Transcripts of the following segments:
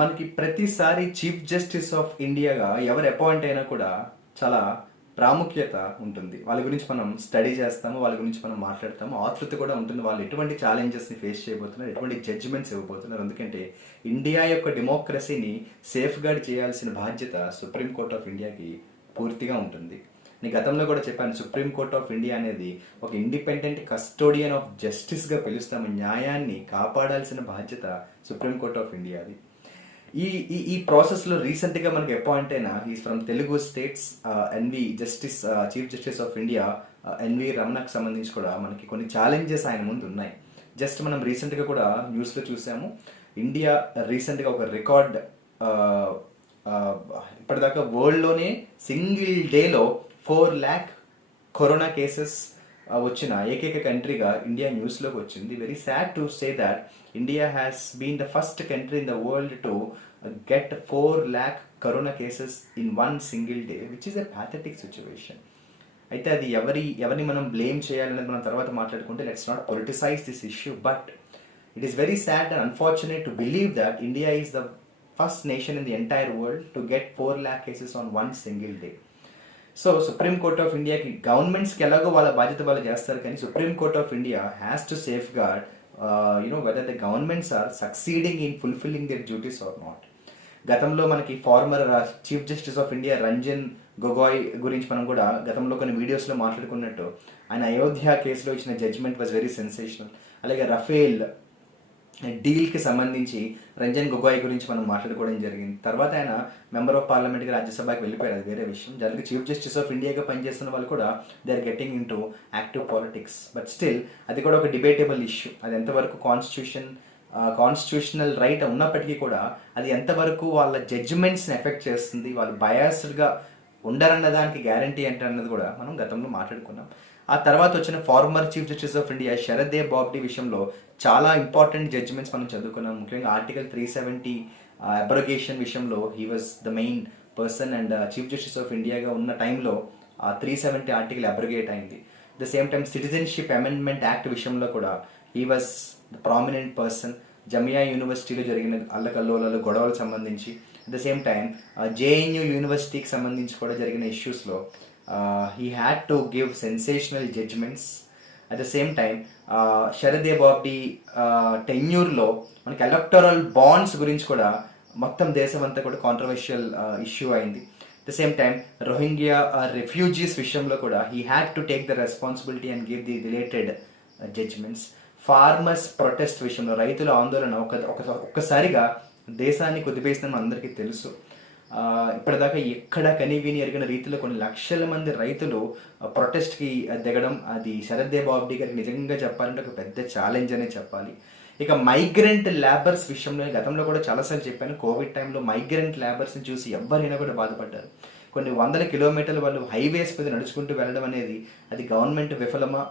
మనకి ప్రతిసారి chief justice of ఇండియాగా ఎవరు అపాయింట్ అయినా కూడా చాలా ప్రాముఖ్యత ఉంటుంది. వాళ్ళ గురించి మనం స్టడీ చేస్తాము, వాళ్ళ గురించి మనం మాట్లాడతాము, ఆతృత కూడా ఉంటుంది. వాళ్ళు ఎటువంటి ఛాలెంజెస్ని ఫేస్ చేయబోతున్నారు, ఎటువంటి జడ్జిమెంట్స్ ఇవ్వబోతున్నారు. ఎందుకంటే ఇండియా యొక్క డెమోక్రసీని సేఫ్ గార్డ్ చేయాల్సిన బాధ్యత సుప్రీంకోర్ట్ ఆఫ్ ఇండియాకి పూర్తిగా ఉంటుంది. నేను గతంలో కూడా చెప్పాను, సుప్రీంకోర్ట్ ఆఫ్ ఇండియా అనేది ఒక ఇండిపెండెంట్ కస్టోడియన్ ఆఫ్ జస్టిస్గా పిలుస్తాము. న్యాయాన్ని కాపాడాల్సిన బాధ్యత సుప్రీంకోర్ట్ ఆఫ్ ఇండియాది. ఈ ఈ ఈ ప్రాసెస్లో రీసెంట్గా మనకి అపాయింట్ అయిన is from Telugu states NV justice chief justice of India NV రమణకు సంబంధించి కూడా మనకి కొన్ని ఛాలెంజెస్ ఆయన ముందు ఉన్నాయి. జస్ట్ మనం రీసెంట్గా కూడా న్యూస్లో చూసాము, ఇండియా రీసెంట్గా ఒక రికార్డ్ ఇప్పటిదాకా వరల్డ్లోనే సింగిల్ డేలో 4 lakh కరోనా కేసెస్ వచ్చిన ఏకైక కంట్రీగా ఇండియా న్యూస్లోకి వచ్చింది. Very sad to say that India has been the first country in the world to get 4 lakh corona cases in one single day, which is a pathetic situation. అయితే అది ఎవరిని మనం blame చేయాలనేది మనం తర్వాత మాట్లాడుకుంటే, let's not politicize this issue, but it is very sad and unfortunate to believe that India is the first nation in the entire world to get 4 lakh cases on one single day. So supreme court of ఇండియాకి, గవర్నమెంట్స్కి ఎలాగో వాళ్ళ బాధ్యత వాళ్ళు చేస్తారు, కానీ supreme court of India has to safeguard whether the governments are succeeding in fulfilling their duties or not. గతంలో మనకి former chief justice of India Ranjan Gogoi గురించి మనం కూడా గతంలో కొన్ని వీడియోస్లో మాట్లాడుకున్నట్టు, ఆయన అయోధ్య కేసులో ఇచ్చిన జడ్జ్మెంట్ వాజ్ వెరీ సెన్సేషనల్. అలాగే రఫేల్ డీల్కి సంబంధించి రంజన్ గొగోయ్ గురించి మనం మాట్లాడుకోవడం జరిగింది. తర్వాత ఆయన మెంబర్ ఆఫ్ పార్లమెంట్గా రాజ్యసభకి వెళ్ళిపోయారు, అది వేరే విషయం. జనరల్గా చీఫ్ జస్టిస్ ఆఫ్ ఇండియాగా పనిచేస్తున్న వాళ్ళు కూడా they are getting into active politics. But still అది కూడా ఒక డిబేటబుల్ ఇష్యూ. అది ఎంతవరకు కాన్స్టిట్యూషనల్ రైట్ ఉన్నప్పటికీ కూడా అది ఎంతవరకు వాళ్ళ జడ్జిమెంట్స్ని ఎఫెక్ట్ చేస్తుంది, వాళ్ళు బయాస్డ్గా ఉండరన్న దానికి గ్యారంటీ ఏంటి అన్నది కూడా మనం గతంలో మాట్లాడుకున్నాం. ఆ తర్వాత వచ్చిన former chief justice of India Sharad Bobde విషయంలో చాలా ఇంపార్టెంట్ జడ్జిమెంట్స్ మనం చదువుకున్నాం. ముఖ్యంగా ఆర్టికల్ 370 అబ్రగేషన్ విషయంలో he was the main person, and chief justice of ఇండియాగా ఉన్న టైంలో ఆ 370 ఆర్టికల్ అబ్రగేట్ అయింది. The same time citizenship amendment act విషయంలో కూడా he was the prominent person. Jamia యూనివర్సిటీలో జరిగిన అల్లకల్లోలలో గొడవలకు సంబంధించి, at the same time JNU యూనివర్సిటీకి సంబంధించి కూడా జరిగిన ఇష్యూస్లో he had to give sensational judgments. At the same time Sharad బాబ్డీ టెన్యూర్లో మనకి ఎలక్టోరల్ బాండ్స్ గురించి కూడా మొత్తం దేశం అంతా కూడా కాంట్రవర్షియల్ ఇష్యూ అయింది. At the same time Rohingya refugees విషయంలో కూడా he had to take the responsibility and give the related judgments. Farmers protest విషయంలో రైతుల ఆందోళన ఒక్కసారిగా దేశాన్ని కుదిపేసిందని అందరికీ తెలుసు. ఇప్పటిదాకా ఎక్కడ కనివిని ఎరిగిన రీతిలో కొన్ని లక్షల మంది రైతులు ప్రొటెస్ట్కి దిగడం, అది శరద్ బాబ్డీ గారికి నిజంగా చెప్పాలంటే ఒక పెద్ద ఛాలెంజ్ అనే చెప్పాలి. ఇక మైగ్రెంట్ లేబర్స్ విషయంలో గతంలో కూడా చాలాసార్లు చెప్పాను, కోవిడ్ టైంలో మైగ్రెంట్ లేబర్స్ని చూసి ఎవరైనా కూడా బాధపడ్డారు. కొన్ని వందల కిలోమీటర్లు వాళ్ళు హైవేస్ మీద నడుచుకుంటూ వెళ్ళడం అనేది అది గవర్నమెంట్ విఫలమా,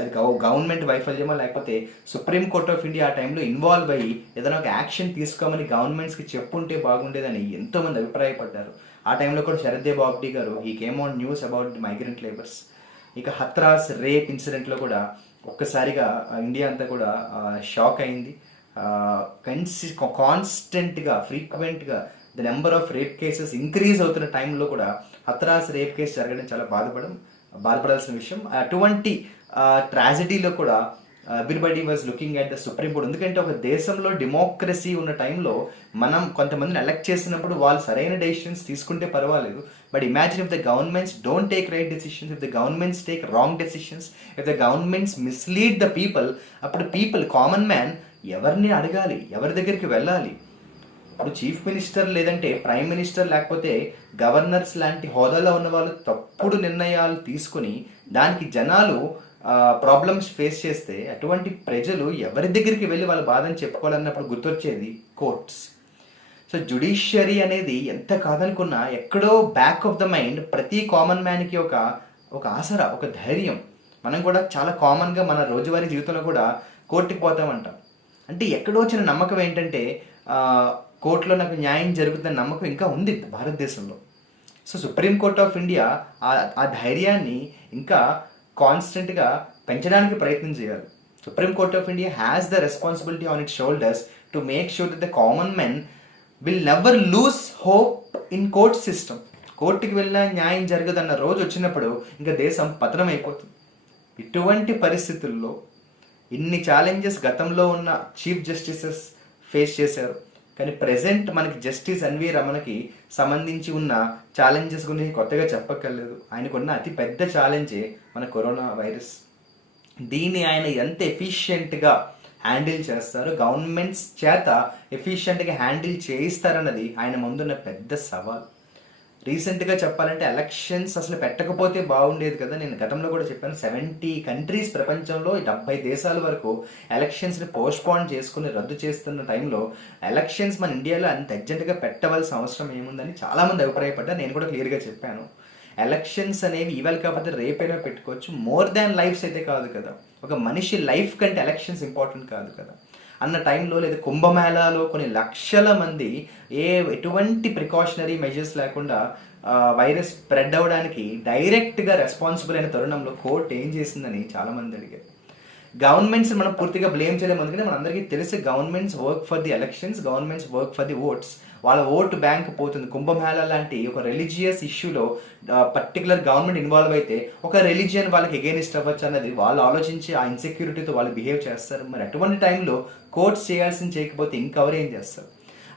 అది గవర్నమెంట్ వైఫల్యమా, లేకపోతే సుప్రీం కోర్ట్ ఆఫ్ ఇండియా ఆ టైంలో ఇన్వాల్వ్ అయ్యి ఏదైనా ఒక యాక్షన్ తీసుకోమని గవర్నమెంట్స్కి చెప్పుంటే బాగుండేదని ఎంతోమంది అభిప్రాయపడ్డారు. ఆ టైంలో కూడా శరద్ బాబ్డీ గారు he came on news about the migrant labours. ఇక హత్రాస్ రేప్ ఇన్సిడెంట్లో కూడా ఒక్కసారిగా ఇండియా అంతా కూడా షాక్ అయింది. కాన్స్టెంట్గా ఫ్రీక్వెంట్గా the number of rape cases increase అవుతున్న టైంలో కూడా హత్రాస్ రేప్ కేసు జరగడం చాలా బాధపడాల్సిన విషయం. అటువంటి ట్రాజడీలో కూడా everybody was looking at the supreme court. ఎందుకంటే ఒక దేశంలో డెమోక్రసీ ఉన్న టైంలో మనం కొంతమందిని ఎలక్ట్ చేసినప్పుడు వాళ్ళు సరైన డెసిషన్స్ తీసుకుంటే పర్వాలేదు, but imagine if the governments don't take right decisions, if the governments take wrong decisions, if the governments mislead the people, అప్పుడు పీపుల్ కామన్ మ్యాన్ ఎవరిని అడగాలి, ఎవరి దగ్గరికి వెళ్ళాలి? ఇప్పుడు చీఫ్ మినిస్టర్ లేదంటే ప్రైమ్ మినిస్టర్ లేకపోతే గవర్నర్స్ లాంటి హోదాలో ఉన్న వాళ్ళు తప్పుడు నిర్ణయాలు తీసుకుని దానికి జనాలు ప్రాబ్లమ్స్ ఫేస్ చేస్తే అటువంటి ప్రజలు ఎవరి దగ్గరికి వెళ్ళి వాళ్ళ బాధని చెప్పుకోవాలన్నప్పుడు గుర్తొచ్చేది కోర్ట్స్. సో జ్యుడిషియరీ అనేది ఎంత కాదనుకున్నా ఎక్కడో బ్యాక్ ఆఫ్ ద మైండ్ ప్రతి కామన్ మ్యాన్కి ఒక ఆసరా, ఒక ధైర్యం. మనం కూడా చాలా కామన్గా మన రోజువారీ జీవితంలో కూడా కోర్టుకి పోతామంటాం. అంటే ఎక్కడో వచ్చిన నమ్మకం ఏంటంటే కోర్టులో నాకు న్యాయం జరుగుతుందన్న నమ్మకం ఇంకా ఉంది భారతదేశంలో. So supreme court of India ఆ ధైర్యాన్ని ఇంకా కాన్స్టెంట్గా పెంచడానికి ప్రయత్నం చేయాలి. Supreme court of India has the responsibility on it's shoulders to make sure that the common men will never lose hope in court system. కోర్టుకి వెళ్ళినా న్యాయం జరగదన్న రోజు వచ్చినప్పుడు ఇంకా దేశం పతనం అయిపోతుంది. ఇటువంటి పరిస్థితుల్లో ఇన్ని ఛాలెంజెస్ గతంలో ఉన్న చీఫ్ జస్టిసెస్ ఫేస్ చేశారు. కానీ ప్రజెంట్ మనకి జస్టిస్ ఎన్వి రమణకి సంబంధించి ఉన్న ఛాలెంజెస్ గురించి కొత్తగా చెప్పక్కర్లేదు. ఆయనకున్న అతి పెద్ద ఛాలెంజే మన కరోనా వైరస్. దీన్ని ఆయన ఎంత ఎఫిషియెంట్గా హ్యాండిల్ చేస్తారు, గవర్నమెంట్స్ చేత ఎఫిషియెంట్గా హ్యాండిల్ చేయిస్తారన్నది ఆయన ముందున్న పెద్ద సవాల్. రీసెంట్గా చెప్పాలంటే ఎలక్షన్స్ అసలు పెట్టకపోతే బాగుండేది కదా. నేను గతంలో కూడా చెప్పాను, 70 కంట్రీస్ ప్రపంచంలో 70 దేశాల వరకు ఎలక్షన్స్ని పోస్ట్పోన్ చేసుకుని రద్దు చేస్తున్న టైంలో ఎలక్షన్స్ మన ఇండియాలో అంత అర్జెంటుగా పెట్టవలసిన అవసరం ఏముందని చాలామంది అభిప్రాయపడ్డా. నేను కూడా క్లియర్గా చెప్పాను, ఎలక్షన్స్ అనేవి ఇవాళ కాకపోతే రేపైనా పెట్టుకోవచ్చు. మోర్ దాన్ లైఫ్స్ అయితే కాదు కదా, ఒక మనిషి లైఫ్ కంటే ఎలక్షన్స్ ఇంపార్టెంట్ కాదు కదా అన్న టైంలో, లేదా కుంభమేళాలో కొన్ని లక్షల మంది ఎటువంటి ప్రికాషనరీ మెజర్స్ లేకుండా వైరస్ స్ప్రెడ్ అవ్వడానికి డైరెక్ట్గా రెస్పాన్సిబుల్ అయిన తరుణంలో కోర్టు ఏం చేసిందని చాలామంది అడిగారు. గవర్నమెంట్స్ మనం పూర్తిగా బ్లేమ్ చేయలేము, ఎందుకంటే మనందరికీ తెలిసి governments work for the elections, governments work for the votes. వాళ్ళ ఓటు బ్యాంక్ పోతుంది. కుంభమేళా లాంటి ఒక రిలీజియస్ ఇష్యూలో పర్టికులర్ గవర్నమెంట్ ఇన్వాల్వ్ అయితే ఒక రిలీజియన్ వాళ్ళకి ఎగెయినిస్ట్ అవ్వచ్చు అన్నది వాళ్ళు ఆలోచించి ఆ ఇన్సెక్యూరిటీతో వాళ్ళు బిహేవ్ చేస్తారు. మరి అటువంటి టైంలో కోర్ట్స్ చేయాల్సింది చేయకపోతే ఇంకెవరు ఏం చేస్తారు?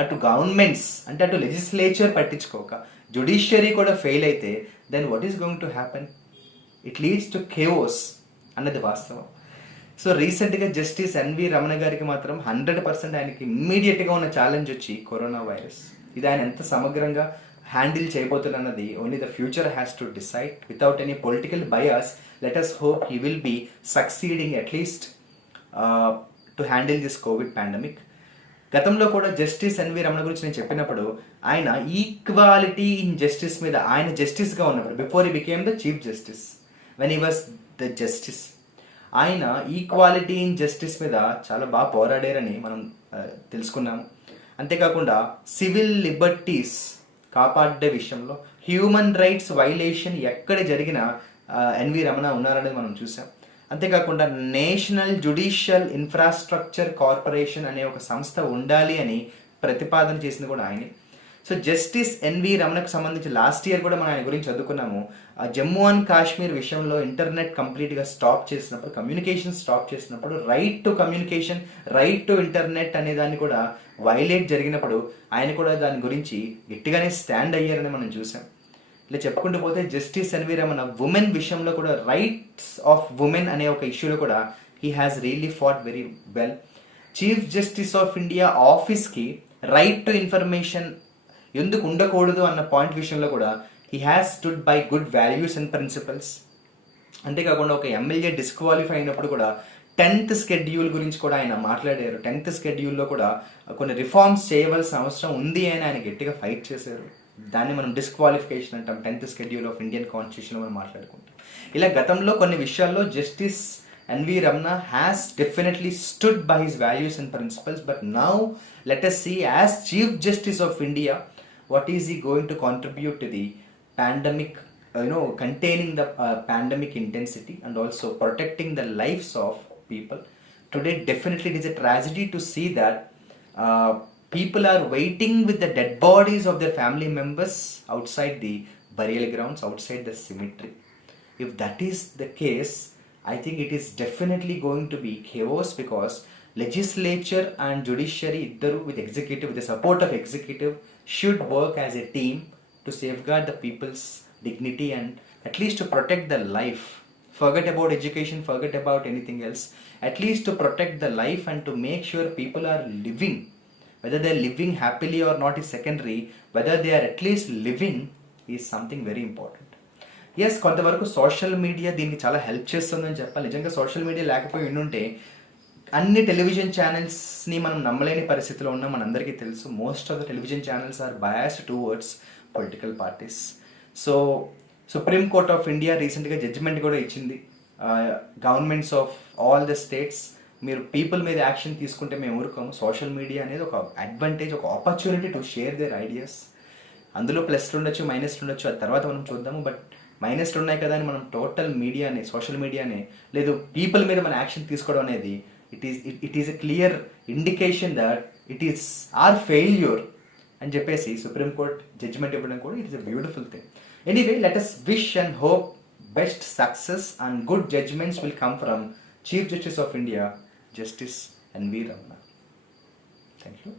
అటు గవర్నమెంట్స్ అంటే అటు లెజిస్లేచర్ పట్టించుకోక జ్యుడిషియరీ కూడా ఫెయిల్ అయితే then what is going to happen? It leads to chaos అన్నది వాస్తవం. సో రీసెంట్గా జస్టిస్ ఎన్వి రమణ గారికి మాత్రం 100% ఆయనకి ఇమ్మీడియట్గా ఉన్న ఛాలెంజ్ వచ్చి కరోనా వైరస్. ఇది ఆయన ఎంత సమగ్రంగా హ్యాండిల్ చేయబోతున్నారు అన్నది only the future has to decide. Without any political bias let us hope he will be succeeding at least to handle this covid pandemic. గతంలో కూడా జస్టిస్ ఎన్వి రమణ గురించి నేను చెప్పినప్పుడు ఆయన ఈక్వాలిటీ ఇన్ జస్టిస్ మీద, ఆయన జస్టిస్గా ఉన్నప్పుడు before he became the chief justice, when he was the justice, ఆయన ఈక్వాలిటీ ఇన్ జస్టిస్ మీద చాలా బాగా పోరాడారని మనం తెలుసుకున్నాము. అంతేకాకుండా సివిల్ లిబర్టీస్ కాపాడే విషయంలో హ్యూమన్ రైట్స్ వైలేషన్ ఎక్కడ జరిగినా ఎన్వి రమణ ఉన్నారనేది మనం చూసాం. అంతేకాకుండా నేషనల్ జ్యుడిషియల్ ఇన్ఫ్రాస్ట్రక్చర్ కార్పొరేషన్ అనే ఒక సంస్థ ఉండాలి అని ప్రతిపాదన చేసింది కూడా ఆయనే. సో జస్టిస్ ఎన్వి రమణకు సంబంధించి లాస్ట్ ఇయర్ కూడా మనం ఆయన గురించి చదువుకున్నాము. జమ్మూ అండ్ కాశ్మీర్ విషయంలో ఇంటర్నెట్ కంప్లీట్గా స్టాప్ చేసినప్పుడు, కమ్యూనికేషన్ స్టాప్ చేసినప్పుడు, right to communication, right to internet అనే దాన్ని కూడా వైలేట్ జరిగినప్పుడు ఆయన కూడా దాని గురించి గట్టిగానే స్టాండ్ అయ్యారని మనం చూసాం. ఇలా చెప్పుకుంటూ పోతే జస్టిస్ ఎన్వి రమణ ఉమెన్ విషయంలో కూడా, రైట్స్ ఆఫ్ ఉమెన్ అనే ఒక ఇష్యూలో కూడా he has really fought very well. Chief justice of India ఆఫీస్కి రైట్ టు ఇన్ఫర్మేషన్ ఎందుకు ఉండకూడదు అన్న పాయింట్ విషయంలో కూడా he has stood by good values and principles. అంతేకాకుండా ఒక ఎమ్మెల్యే డిస్క్వాలిఫై అయినప్పుడు కూడా 10th షెడ్యూల్ గురించి కూడా ఆయన మాట్లాడారు. 10th షెడ్యూల్లో కూడా కొన్ని రిఫార్మ్స్ చేయవలసిన అవసరం ఉంది అని ఆయన గట్టిగా ఫైట్ చేశారు. దాన్ని మనం డిస్క్వాలిఫికేషన్ అంటాం. 10th షెడ్యూల్ ఆఫ్ ఇండియన్ కాన్స్టిట్యూషన్లో మనం మాట్లాడుకుంటాం. ఇలా గతంలో కొన్ని విషయాల్లో justice N V Ramana has definitely stood by his values and principles. But now let us see as Chief Justice of India, what is he going to contribute to the pandemic, containing the pandemic intensity and also protecting the lives of people. Today definitely it is a tragedy to see that people are waiting with the dead bodies of their family members outside the burial grounds, outside the cemetery. If that is the case, I think it is definitely going to be chaos, because legislature and judiciary iddaru with executive, with the support of executive, should work as a team to safeguard the people's dignity and at least to protect the life. Forget about education, forget about anything else. At least to protect the life and to make sure people are living. Whether they are living happily or not is secondary. Whether they are at least living is something very important. Yes, కొంతవరకు social media దీనికి చాలా help చేస్తుందని చెప్పాలి. నిజంగా social media లేకపోయి ఉండుంటే అన్ని television ఛానల్స్ని మనం నమ్మలేని పరిస్థితిలో ఉన్నాం. మనందరికీ తెలుసు, most of the television channels are biased towards political parties. So supreme court of India రీసెంట్గా జడ్జిమెంట్ కూడా ఇచ్చింది. Governments of all the states, మీరు పీపుల్ మీద యాక్షన్ తీసుకుంటే మేము ఊరుకోము. సోషల్ మీడియా అనేది ఒక అడ్వాంటేజ్, ఒక opportunity to share their ideas. అందులో ప్లస్లు ఉండొచ్చు, మైనస్లు ఉండొచ్చు, అది తర్వాత మనం చూద్దాము. బట్ మైనస్లు ఉన్నాయి కదా అని మనం టోటల్ మీడియాని, సోషల్ మీడియాని, లేదు పీపుల్ మీద మన యాక్షన్ తీసుకోవడం అనేది it is a clear indication that it is our failure అని చెప్పేసి సుప్రీంకోర్టు జడ్జిమెంట్ ఇవ్వడం కూడా it is a beautiful thing. Anyway let us wish and hope best success and good judgements will come from chief justice of India, justice N V Ramana. Thank you.